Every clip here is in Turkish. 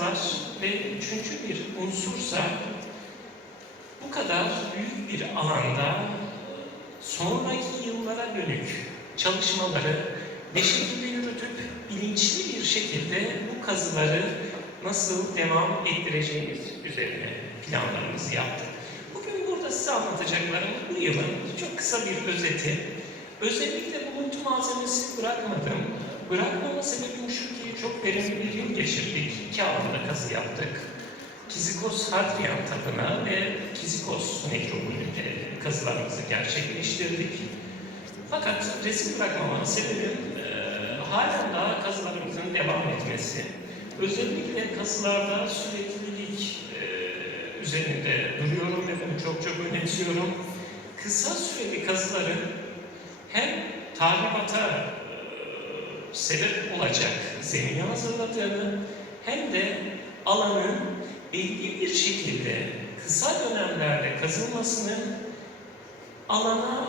var ve üçüncü bir unsursa bu kadar büyük bir alanda sonraki yıllara dönük çalışmaları ne şekilde yürütüp bilinçli bir şekilde bu kazıları nasıl devam ettireceğimiz üzerine planlarımızı yaptık. Bugün burada size anlatacaklarım bu yılın çok kısa bir özeti. Özellikle buluntu malzemesi bırakmadım. Bırakmama sebebim şu ki çok verimli bir yıl geçirdik. İki alanda kazı yaptık. Kizikos Hadrian Tapınağı ve Kizikos Nekropoli'nde kazılarımızı gerçekleştirdik. Fakat resim bırakmamanın sebebim e, halen daha kazılarımızın devam etmesi. Özellikle kazılarda süreklilik e, üzerinde duruyorum ve bunu çok çok önemsiyorum. Kısa süreli kazıların hem tahribata e, sebep olacak zemini hazırladığını hem de alanın belli bir şekilde kısa dönemlerde kazılmasının alana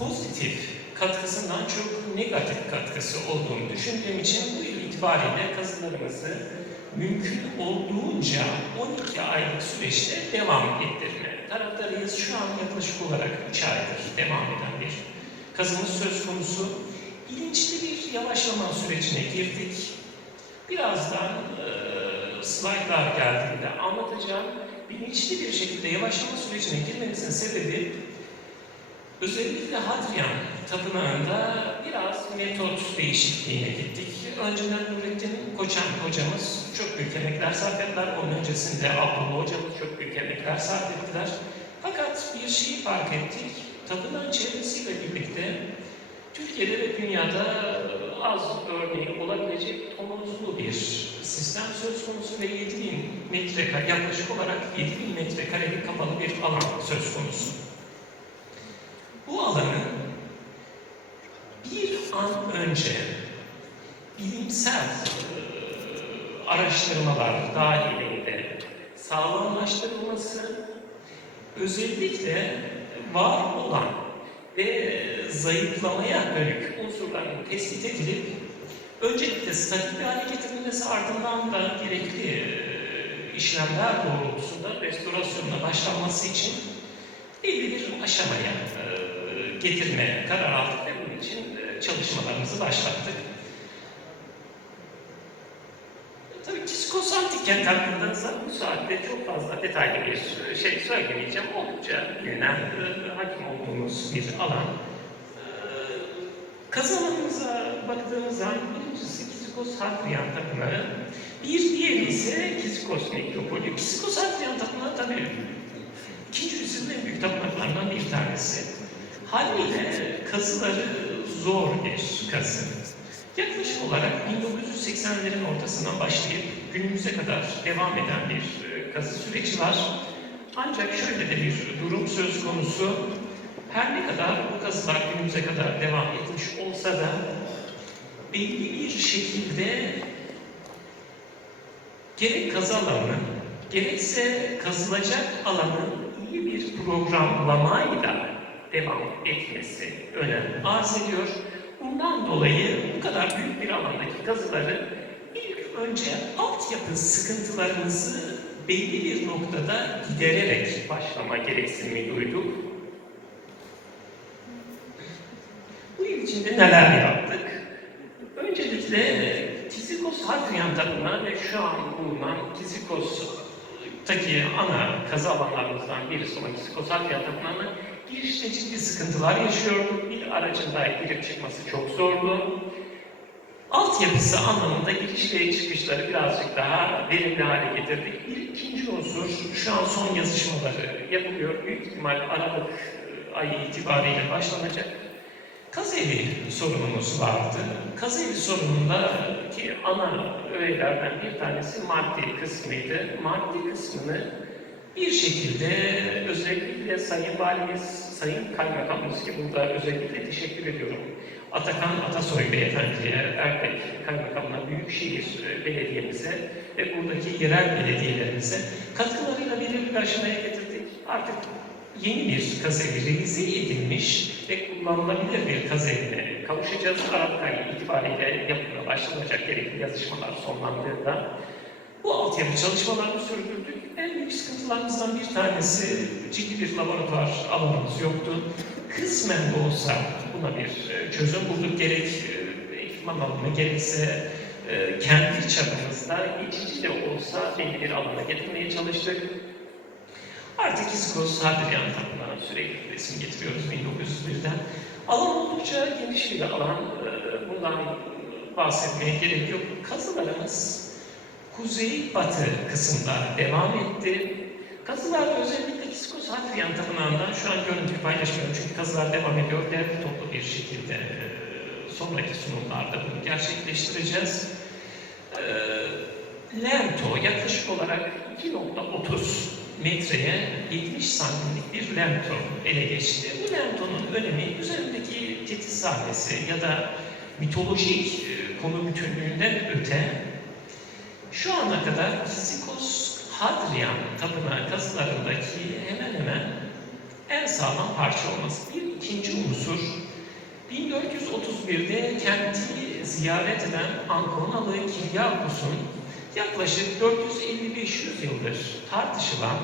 pozitif katkısından çok negatif katkısı olduğunu düşündüğüm için bu yıl itibariyle kazılarımızı mümkün olduğunca 12 aylık süreçte devam ettirme taraftarıyız. Şu an yaklaşık olarak 3 aydır devam eden bir kazımız söz konusu. Bilinçli bir yavaşlama sürecine girdik. Birazdan e, slaytlar geldiğinde anlatacağım. Bilinçli bir şekilde yavaşlama sürecine girmemizin sebebi özellikle Hadrian Tapınağı'nda biraz metot değişikliğine gittik. Önceden Nurettin Koçan hocamız çok büyük emekler sarf ettiler. Onun öncesinde Abdullah hocamız çok büyük emekler sarf ettiler. Fakat bir şeyi fark ettik. Tapınağın çevresiyle birlikte Türkiye'de ve dünyada az örneği olabilecek tonozlu bir sistem söz konusu ve 7000 metrekare, yaklaşık olarak 7000 metrekarelik kapalı bir alan söz konusu. Bu alanı bir an önce bilimsel araştırmalar dahilinde sağlamlaştırılması özellikle var olan ve zayıflamaya dönük unsurların tespit edilip öncelikle statik bir hale getirilmesi ardından da gerekli e, işlemler doğrultusunda restorasyonuna başlanması için belli bir aşamaya e, getirmeye karar aldık ve bunun için e, çalışmalarımızı başlattık. Kent hakkında bu saatte çok fazla detaylı bir şey söylemeyeceğim. Oldukça bilinen, e, hakim olduğumuz bir alan. E, Kazanımıza baktığımız zaman birincisi Kiskos Hadrian Tapınağı, bir diğeri ise Kiskos Nekropolü. Kiskos Hadrian Tapınağı tabii ikinci yüzyılın en büyük tapınaklarından bir tanesi. Haliyle kazıları zor bir kazı. Yaklaşık olarak 1980'lerin ortasından başlayıp günümüze kadar devam eden bir e, kazı süreci var. Ancak şöyle de bir durum söz konusu. Her ne kadar bu kazılar günümüze kadar devam etmiş olsa da belli bir şekilde gerek kazı alanının gerekse kazılacak alanın iyi bir programlamayla devam etmesi önem arz ediyor. Bundan dolayı bu kadar büyük bir alandaki kazıları ilk önce altyapı sıkıntılarımızı belli bir noktada gidererek başlama gereksinimi duyduk. Bu yıl içinde neler yaptık? Öncelikle Kizikos Hadrian Tapınağı ve şu an bulunan Kizikos'taki ana kazı alanlarımızdan birisi olan Kizikos Hadrian Girişte ciddi sıkıntılar yaşıyorduk. Bir aracın dahi girip çıkması çok zordu. Altyapısı anlamında giriş ve çıkışları birazcık daha verimli hale getirdik. Bir ikinci unsur, şu an son yazışmaları yapılıyor. Büyük ihtimal Aralık e, ayı itibariyle başlanacak. Kazevi sorunumuz vardı. Kazevi sorunundaki ana öğelerden bir tanesi maddi kısmıydı. Maddi kısmını bir şekilde özellikle Sayın Valimiz, Sayın Kaymakamımız ki burada özellikle teşekkür ediyorum. Atakan Atasoy Beyefendi'ye, Erpek Kaymakamına, Büyükşehir Belediye'mize ve buradaki yerel belediyelerimize katkılarıyla belirli bir aşamaya getirdik. Artık yeni bir kazevi revize edilmiş ve kullanılabilir bir kazevine kavuşacağız. Aralık ayı itibariyle yapımına başlanacak gerekli yazışmalar sonlandığında bu altyapı çalışmalarını sürdürdük. En büyük sıkıntılarımızdan bir tanesi ciddi bir laboratuvar alanımız yoktu. Kısmen de olsa buna bir e, çözüm bulduk. Gerek e, ekipman alımı gerekse e, kendi çapımızda geçici de olsa belli bir alana getirmeye çalıştık. Artık İskos Hadrian Tapınağı'na sürekli resim getiriyoruz 1901'den. Alan oldukça geniş bir alan. Bundan bahsetmeye gerek yok. Kazılarımız kuzey batı kısımda devam etti. Kazılarda özellikle İskos Hadrian Tapınağı'ndan şu an görüntüyü paylaşmıyorum çünkü kazılar devam ediyor. Derli toplu bir şekilde e, sonraki sunumlarda bunu gerçekleştireceğiz. Ee, Lento yaklaşık olarak 2.30 metreye 70 santimlik bir lento ele geçti. Bu lentonun önemi üzerindeki titiz sahnesi ya da mitolojik e, konu bütünlüğünden öte şu ana kadar Kizikos Hadrian tapınağı kazılarındaki hemen hemen en sağlam parça olması. Bir ikinci unsur 1431'de kenti ziyaret eden Ankonalı Kiryakos'un yaklaşık 450-500 yıldır tartışılan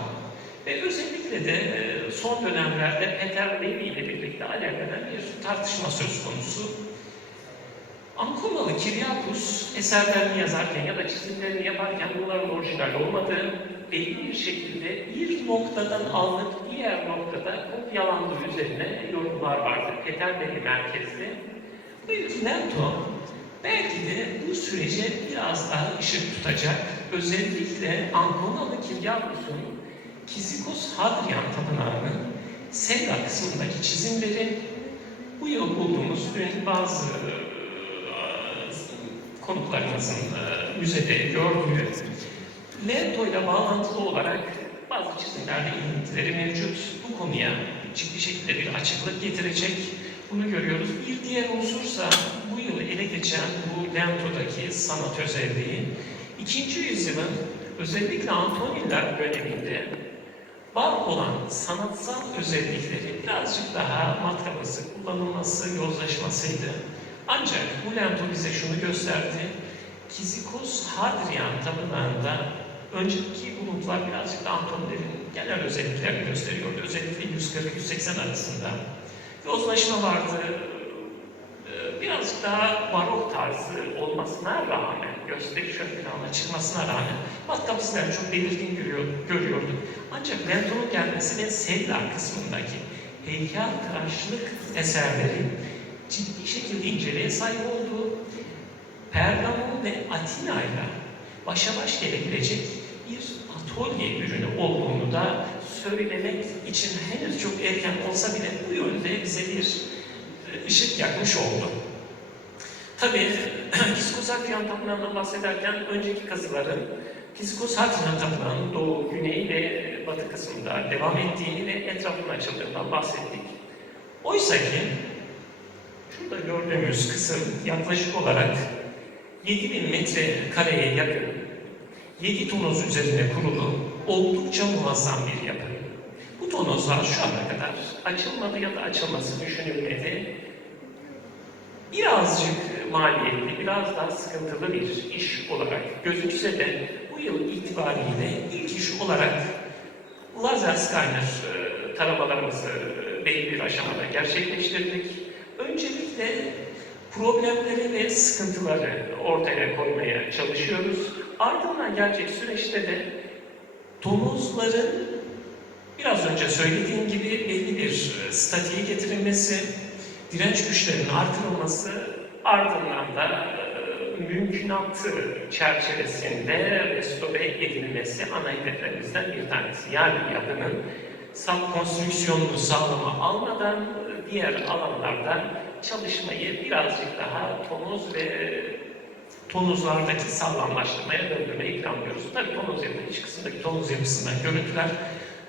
ve özellikle de e, son dönemlerde Peter Levi ile birlikte alevlenen bir tartışma söz konusu. Kiryakos eserlerini yazarken ya da çizimlerini yaparken bunların orijinal olmadığı belli bir şekilde bir noktadan alınıp diğer noktada kopyalandığı üzerine yorumlar vardır. Peter Levi merkezli. Bu ilk Lento belki de bu sürece biraz daha ışık tutacak. Özellikle Ankonalı Kiryakos'un Kizikos Hadrian Tapınağı'nın Sevda kısmındaki çizimleri bu yıl bulduğumuz bazı konuklarımızın e, müzede gördüğü Lento ile bağlantılı olarak bazı çizimlerde ilintileri mevcut. Bu konuya ciddi şekilde bir açıklık getirecek. Bunu görüyoruz. Bir diğer unsursa bu yıl ele geçen bu Lento'daki sanat özelliği. İkinci yüzyılın özellikle Antoniler döneminde var olan sanatsal özellikleri birazcık daha matkabası, kullanılması, yozlaşmasıydı. Ancak bu lento bize şunu gösterdi. Kizikos Hadrian tapınağında önceki buluntular birazcık da Antonilerin genel özelliklerini gösteriyordu. Özellikle 140-180 arasında. Yozlaşma vardı. Ee, Birazcık daha barok tarzı olmasına rağmen, gösteriş ön plana çıkmasına rağmen matkap izlerini çok belirgin görüyor, görüyordu. Ancak Lenton'un gelmesi ve Sevda kısmındaki heykeltıraşlık eserleri ciddi şekilde inceleye sahip oldu. Pergamon ve Atina ile başa baş gelebilecek bir atölye ürünü olduğunu da söylemek için henüz çok erken olsa bile bu yönde bize bir e, ışık yakmış oldu. Tabii Kiskos Hadrian Tapınağı'ndan bahsederken önceki kazıların Kiskos Hadrian Tapınağı'nın doğu, güney ve batı kısmında devam ettiğini ve etrafının açıldığından bahsettik. Oysa ki şurada gördüğümüz kısım yaklaşık olarak 7000 metre kareye yakın 7 tonoz üzerine kurulu oldukça muazzam bir yapı. Bu tonozlar şu ana kadar açılmadı ya da açılması düşünülmedi. Birazcık maliyetli, biraz daha sıkıntılı bir iş olarak gözükse de bu yıl itibariyle ilk iş olarak lazer scanner e, taramalarımızı belli bir aşamada gerçekleştirdik. Öncelikle problemleri ve sıkıntıları ortaya koymaya çalışıyoruz. Ardından gelecek süreçte de tomuzların biraz önce söylediğim gibi belli bir e, statiğe getirilmesi, direnç güçlerinin artırılması, ardından da e, mümkünatı çerçevesinde restore edilmesi ana hedeflerimizden bir tanesi. Yani yapının salt konstrüksiyonunu sağlama almadan e, diğer alanlarda çalışmayı birazcık daha tonoz ve tonuzlardaki sağlamlaştırmaya döndürmeyi planlıyoruz. Tabii tonoz yapı iç kısımdaki tonoz yapısından görüntüler.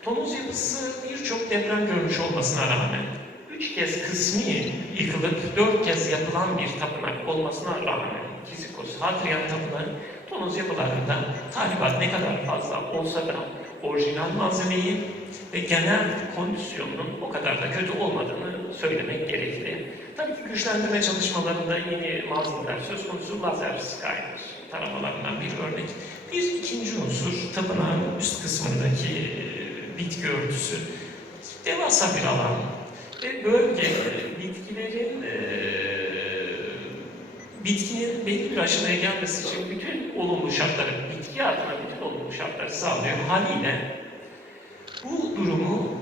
Tonoz yapısı birçok deprem görmüş olmasına rağmen üç kez kısmi yıkılıp dört kez yapılan bir tapınak olmasına rağmen Kizikos Hadrian Tapınağı tonoz yapılarında tahribat ne kadar fazla olsa da orijinal malzemeyi ve genel kondisyonunun o kadar da kötü olmadığını söylemek gerekli. Tabii ki güçlendirme çalışmalarında yeni malzemeler söz konusu lazer skyler taramalarından bir örnek. Bir ikinci unsur tapınağın üst kısmındaki e, bitki örtüsü. Devasa bir alan ve bölge bitkilerin e, bitkinin belli bir aşamaya gelmesi için bütün olumlu şartları, bitki adına bütün olumlu şartları sağlıyor. Haliyle bu durumu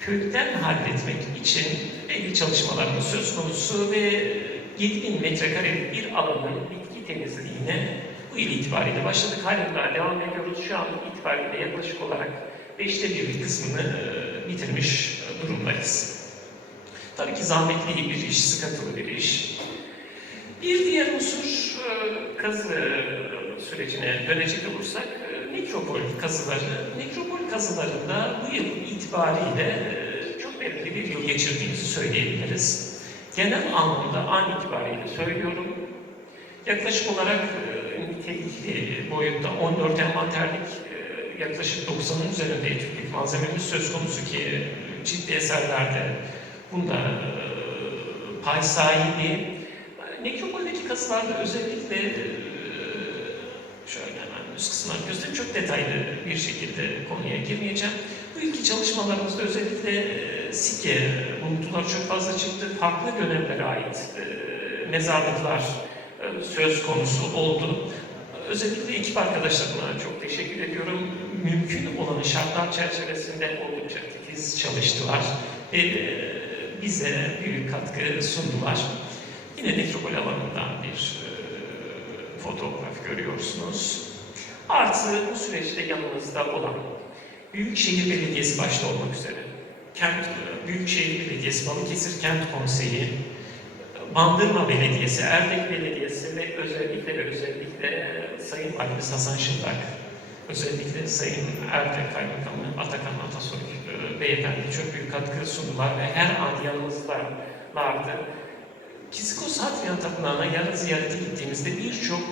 kökten halletmek için belli çalışmalarımız söz konusu ve 7000 metrekarelik bir alanın bitki temizliğine bu yıl itibariyle başladık. Hala devam ediyoruz. Şu an itibariyle yaklaşık olarak beşte bir kısmını e, bitirmiş durumdayız. Tabii ki zahmetli bir iş, sıkıntılı bir iş. Bir diğer unsur e, kazı sürecine dönecek olursak e, nekropol kazıları. Nekropol kazılarında bu yıl itibariyle e, çok verimli bir yıl geçirdiğimizi söyleyebiliriz. Genel anlamda an itibariyle söylüyorum. Yaklaşık olarak e, nitelikli boyutta 14 envanterlik e, yaklaşık 90'ın üzerinde etütlik malzememiz söz konusu ki ciddi eserlerde bunda pay sahibi. Nekropoldeki kazılarda özellikle şöyle hemen üst kısımdan göstereyim. Çok detaylı bir şekilde konuya girmeyeceğim. Bu ilki çalışmalarımızda özellikle e, Sike buluntular çok fazla çıktı. Farklı dönemlere ait e, mezarlıklar e, söz konusu oldu. Özellikle ekip arkadaşlarıma çok teşekkür ediyorum. Mümkün olan şartlar çerçevesinde oldukça titiz çalıştılar e, bize büyük katkı sundular. Yine nekropol alanından bir e, fotoğraf görüyorsunuz. Artı bu süreçte yanımızda olan Büyükşehir Belediyesi başta olmak üzere, Kent, Büyükşehir Belediyesi, Balıkesir Kent Konseyi, Bandırma Belediyesi, Erdek Belediyesi ve özellikle ve özellikle Sayın Valimiz Hasan Şırdak, özellikle Sayın Erdek Kaymakamı Atakan Atasoy e, beyefendi çok büyük katkı sundular ve her an yanımızdalardı. Kisikos Hatmiyan Tapınağı'na yarın ziyarete gittiğimizde birçok e,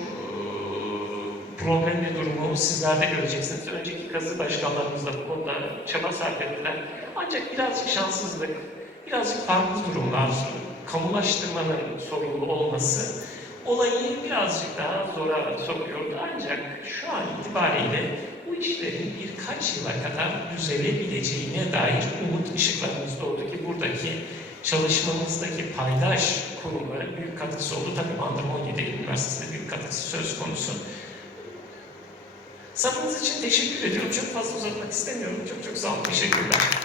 problemli durumu sizler de göreceksiniz. Önceki kazı başkanlarımız da bu konuda çaba sarf ettiler. Ancak birazcık şanssızlık, birazcık farklı durumlar, kamulaştırmanın sorumlu olması olayı birazcık daha zora sokuyordu. Ancak şu an itibariyle bu işlerin birkaç yıla kadar düzelebileceğine dair umut ışıklarımız doğdu ki buradaki çalışmamızdaki paydaş kurumlara büyük katkısı oldu. Tabii Bandırma 17 Eylül Üniversitesi'nde büyük katkısı söz konusu. Sabrınız için teşekkür ediyorum. Çok fazla uzatmak istemiyorum. Çok çok sağ olun. Teşekkürler.